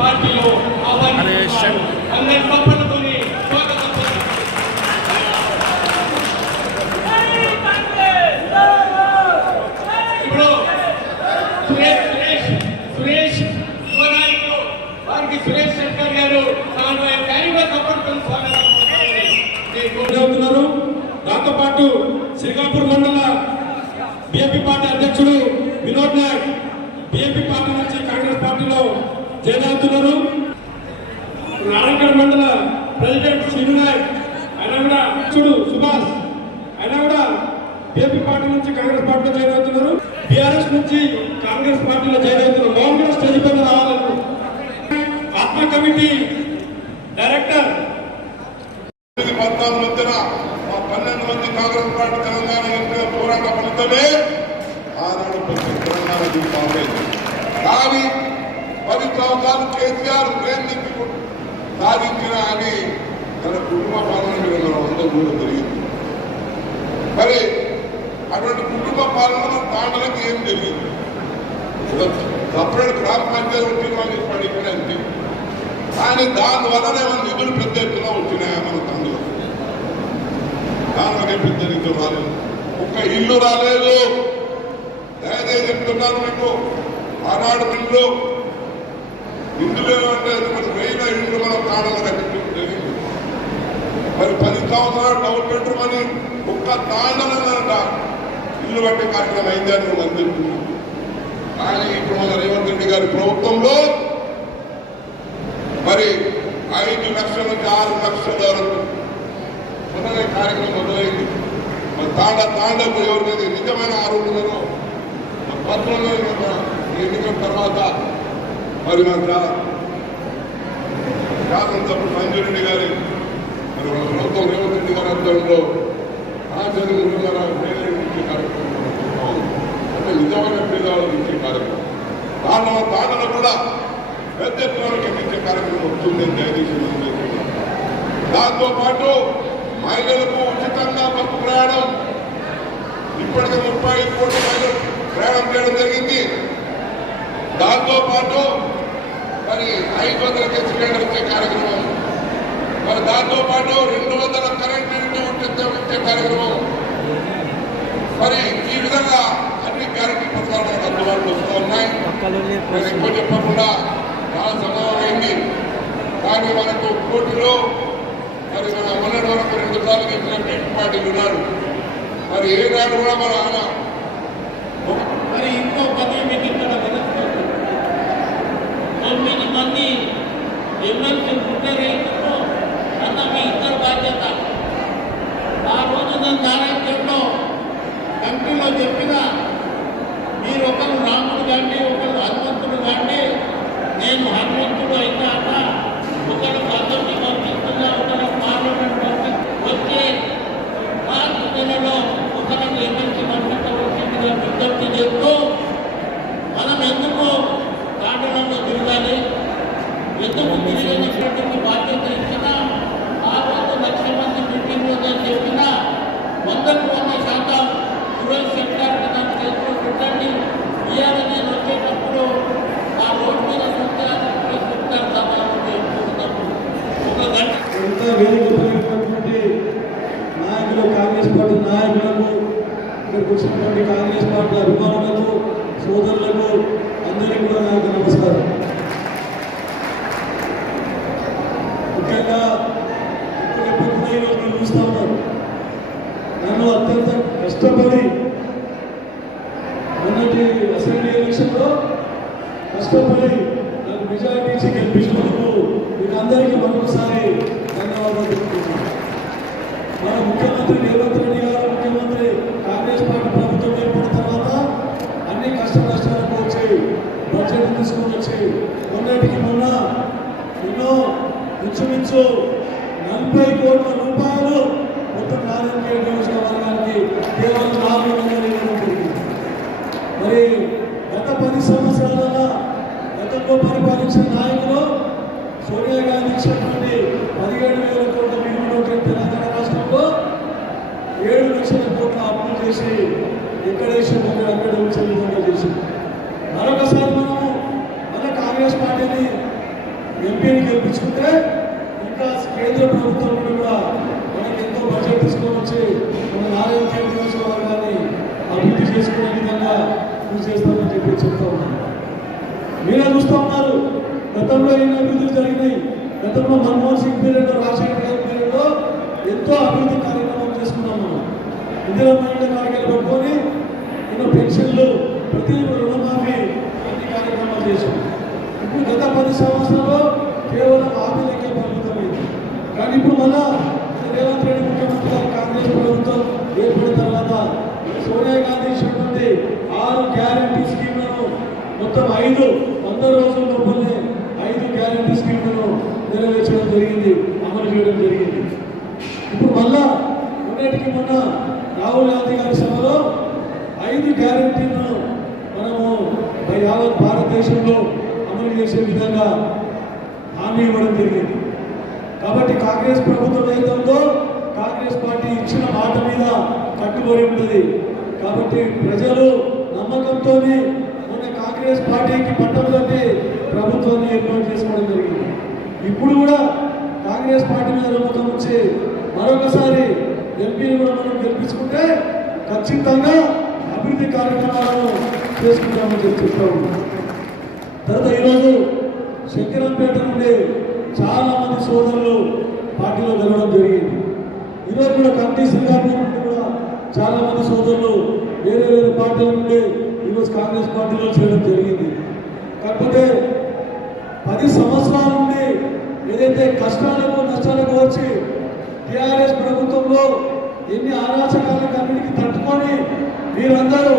పార్టీలో ఆహ్వానిస్తున్నారు. అందరి లోపలతోనే స్వాగతం. ఇప్పుడు సురేష్ యువనాయకులు వారికి సురేష్ శంకర్ గారు క్యారీగా సపోర్ట్తో స్వాగతం అవుతున్నారు. దాంతో పాటు శ్రీకాకుళం మండల బిఎంపీ పార్టీ అధ్యక్షుడు వినోద్ నాయక్ బిఎంపీ పార్టీ నుంచి కాంగ్రెస్ పార్టీలో జాయిన్ అవుతున్నారు. నారాయణగఢ్ మండల ప్రెసిడెంట్ శ్రీను నాయక్ ఆయన కూడా చూడు సుభాష్ ఆయన కూడా బిఎంపీ పార్టీ నుంచి కాంగ్రెస్ పార్టీలో జాయిన్ అవుతున్నారు. బీఆర్ఎస్ నుంచి కాంగ్రెస్ పార్టీలో జాయిన్ అవుతున్నారు. లోన్ కూడా స్టేజ్ పైన రావాలను ఆత్మ కమిటీ డైరెక్టర్ 14 మధ్యన 12 మంది కాంగ్రెస్ పార్టీ తెలంగాణ ఎంపీల పోరాట ఫలితమే ఆనాడు తెలంగాణ కాంగ్రెస్. కానీ 10 సంవత్సరాలు కేసీఆర్ సాధించిన అని తన కుటుంబ పాలన మీద అందరూ కూడా జరిగింది. మరి అటువంటి కుటుంబ పాలన తాండలకి ఏం జరిగింది? సపరేట్ గ్రామ పంచాయతీ తీర్మానం పడిపోయినంతే. కానీ దానివల్లనే మన నిధులు పెద్ద ఎత్తున వచ్చినాయా మన తండ్రులు? దానివల్ల పెద్ద నిధులు రాలేదు. ఒక్క ఇల్లు రాలేదు. దయచేసి చెప్తున్నాను మీకు, ఆనాడు ఇల్లు ఇందులో అంటే మరి వేల ఇల్లు మనం తాడలు కట్టించడం జరిగింది. మరి 10 సంవత్సరాలు డబుల్ బెడ్రూమ్ అని ఒక్క తాండలనంట ఇల్లు కట్టే కార్యక్రమం అయిందని మంది. కానీ ఇప్పుడు మన రేవంత్ రెడ్డి గారి ప్రభుత్వంలో మరి 5 లక్షల నుంచి 6 లక్షల వరకు మొదలై కార్యక్రమం మొదలైంది. మరి తాండకు ఎవరికైతే నిజమైన ఆరోగ్యాలు పత్రంలో ఎన్నికల తర్వాత మరి శాసనసభ్యుడు సంజయ్ రెడ్డి గారి మరి మన ప్రభుత్వం రేవంత్ రెడ్డి గారి ఆధ్వర్యంలో ఇచ్చే కార్యక్రమం అంటే నిజమైన పేదవాళ్ళకి ఇచ్చే కార్యక్రమం. తాండలో కూడా పెద్ద ఎత్తున ఇచ్చే కార్యక్రమం వస్తుందని దయచేసి. దాంతో పాటు మహిళలకు ఉచితంగా బస్సు ప్రయాణం ఇప్పటికే 35 కోట్ల మహిళలు ప్రయాణం చేయడం జరిగింది. దాంతో పాటు మరి 500 సిలిండర్ ఇచ్చే కార్యక్రమం, మరి దాంతో పాటు 200 కరెంట్ యూనిట్ ఇచ్చే కార్యక్రమం. మరి ఈ విధంగా అన్ని గ్యారెంటీ పత్రాలు అందుబాటులో వస్తూ ఉన్నాయి. ఎక్కువ చెప్పకుండా చాలా సమయమైంది. కానీ మనకు కోర్టులో మరి మన మొన్నటి వరకు 2 సార్లు గెలిచిన టీడీపీ పార్టీలు ఉన్నారు. మరి ఏనాడు కూడా మన ఆయన మరి ఇంకో 10 మీటింగ్ల 9 మంది ఎమ్మెల్సీలు పుట్టారేందుకు అన్న మీ ఇద్దరు బాధ్యత. ఆ రోజు నేను నారాయణగఢ్లో కమిటీలో చెప్పిన మీరు ఒకరు రాముడు కానీ ఒకరు హనుమంతుడు కానీ, నేను హనుమంతుడు అయినాక ఒకరు అతన్ని పంపిస్తున్నా, ఒకరు పార్లమెంట్ వచ్చే మార్చి నెలలో ఒకరికి ఎమ్మెల్సీ పంపించవలసిందిగా విజ్ఞప్తి చేస్తూ మనం ఎందుకు తాండలంలో తిరగాలి, ఎందుకు తిరిగినటువంటి బాధ్యత ఇచ్చినా ఆ రోజు 1,00,000 మంది మీటింగ్లో నేను చెప్పినా 100% సురేష్ శంకర్ నాకు చేతిలో పెట్టండి. ఇవాళ నేను వచ్చేటప్పుడు ఆ రోడ్డు మీద చూస్తే సురేష్ శంకర్ సమాధానం చేసుకుంటున్నప్పుడు 1 గంట ఎంత వేదికటువంటి నాయకులు, కాంగ్రెస్ పార్టీ నాయకులకు, ఇక్కడికి వచ్చినటువంటి కాంగ్రెస్ పార్టీ అభిమానులకు, సోదరులకు అందరికీ కూడా నాకు నమస్కారం. ముఖ్యంగా ఇప్పుడు ఈరోజు మీరు చూస్తూ ఉన్నారు, నన్ను అత్యంత కష్టపడి మొన్నటి అసెంబ్లీ ఎలక్షన్లో కష్టపడి నాకు మెజారిటీ ఇచ్చి గెలిపించినందుకు మీకు అందరికీ మరొకసారి ధన్యవాదాలు తెలుపుతున్నాను. మన ముఖ్యమంత్రి రేవంత్ రెడ్డి గారు, ముఖ్యమంత్రి కాంగ్రెస్ పార్టీ ప్రభుత్వం ఏర్పడిన తర్వాత అన్ని కష్టాలకు వచ్చి బడ్జెట్ తీసుకొని వచ్చి మొన్నటికి మొన్న ఎన్నో ఇంచుమించు 40 కోట్ల రూపాయలు మొత్తం నారాయణగఢ్ నియోజకవర్గానికి కేవలం 400 మరి గత 10 సంవత్సరాల గతంలో పరిపాలించిన నాయకులు సోనియా గాంధీ ఇచ్చినటువంటి 17,000 కోట్ల నిధులు తెలంగాణ రాష్ట్రంలో 7 లక్షల కోట్ల అప్పులు చేసి ఎక్కడేసి అక్కడ ఉంచే విధంగా చేసింది. మరొకసారి మనము మన కాంగ్రెస్ పార్టీని ఎంపీని గెలిపించుకుంటే ఇంకా కేంద్ర ప్రభుత్వం నుండి కూడా మనకి ఎంతో బడ్జెట్ తీసుకొని వచ్చి మన నారాయణ నియోజకవర్గాన్ని అభివృద్ధి చేసుకునే విధంగా కృషి చేస్తామని చెప్పి చెప్తా ఉన్నాను. మీరే చూస్తూ ఉన్నారు, గతంలో ఎన్ని అభివృద్ధులు జరిగినాయి. గతంలో మన్మోహన్ సింగ్ పీరియడ్లో, రాజశేఖర్ గారి పీరియడ్లో ఎంతో అభివృద్ధి కార్యక్రమం చేసుకున్నాం మనం. ఇందిరా మహిళ కార్యక్రమాలు పెట్టుకొని ఎన్నో పెన్షన్లు, ప్రతి రుణమాఫీ అన్ని కార్యక్రమాలు చేశాం. ఇప్పుడు గత 10 సంవత్సరాల్లో కేవలం హామీలకే పరిమితమైంది. కానీ ఇప్పుడు మళ్ళా రేవంత్ రెడ్డి ముఖ్యమంత్రి గారు కాంగ్రెస్ ప్రభుత్వం ఏర్పడిన తర్వాత సోనియా గాంధీ ఇచ్చినటువంటి 6 గ్యారంటీ స్కీమ్లను మొత్తం 5 100 రోజుల లోపలనే 5 గ్యారంటీ స్కీమ్లను నెరవేర్చడం జరిగింది, అమలు చేయడం జరిగింది. ఇప్పుడు మళ్ళా మొన్నటికి మొన్న రాహుల్ గాంధీ గారి సభలో 5 గ్యారంటీలను మనము యావత్ భారతదేశంలో అమలు చేసే విధంగా హామీ ఇవ్వడం జరిగింది. కాబట్టి కాంగ్రెస్ ప్రభుత్వం ఏదైతుందో కాంగ్రెస్ పార్టీ ఇచ్చిన మాట మీద కట్టుబడి ఉంటుంది. కాబట్టి ప్రజలు నమ్మకంతో మొన్న కాంగ్రెస్ పార్టీకి పట్టం కట్టి ప్రభుత్వాన్ని ఏర్పాటు చేసుకోవడం జరిగింది. ఇప్పుడు కూడా కాంగ్రెస్ పార్టీ మీద నమ్మకం వచ్చి మరొకసారి ఎంపీని కూడా మనం గెలిపించుకుంటే ఖచ్చితంగా అభివృద్ధి కార్యక్రమాలను చేసుకుంటామని చెప్తా ఉన్నాం. తర్వాత ఈరోజు శంకరంపేట నుండి చాలా మంది సోదరులు పార్టీలో వెళ్ళడం జరిగింది. ఈరోజు కూడా కమిటీ శ్రీకాకుళం నుండి కూడా చాలా మంది సోదరులు వేరే వేరే పార్టీల నుండి ఈరోజు కాంగ్రెస్ పార్టీలో చేయడం జరిగింది. కాకపోతే 10 సంవత్సరాల నుండి ఏదైతే కష్టాలకు నష్టాలకు వచ్చి టీఆర్ఎస్ ప్రభుత్వంలో ఎన్ని అరాచకాలకు అన్నిటికీ తట్టుకొని మీరందరూ